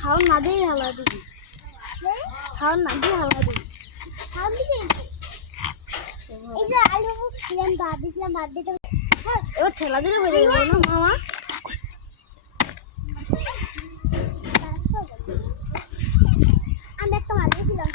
খাওয়ান না দিয়ে হালা দিবি, খাওয়ান না দিয়ে হালা দিবি। এবার ঠেলা দিলে হয়ে যাবে না মামা? আমি একটা ভালো ছিলাম